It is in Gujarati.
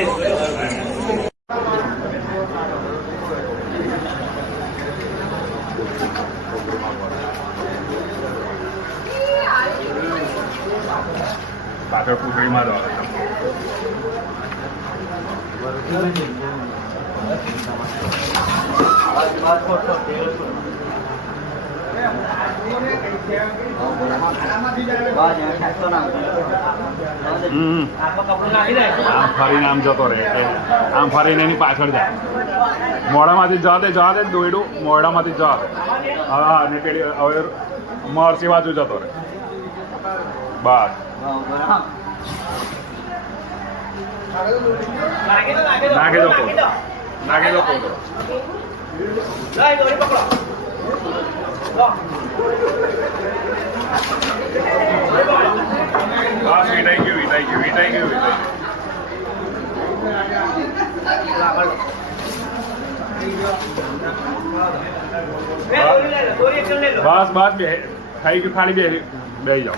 嗯好的好的嗯好 આમ ફરીને આમ જતો રહે. આમ ફરીને એની પાછળ જાય. મોડામાંથી જવા દે જવા દે દોયડું. મોડામાંથી જવા દે. હા હા ને પેલી હવે મરસી બાજુ જતો રહે. બસ. નાખી દો. બસ વીટાઈ ગયું વીટાઈ ગયું વીટાઈ ગયું વીટાઈ ગયું બસ બસ બે થઈ ગયું ખાલી બે બેસી જાઓ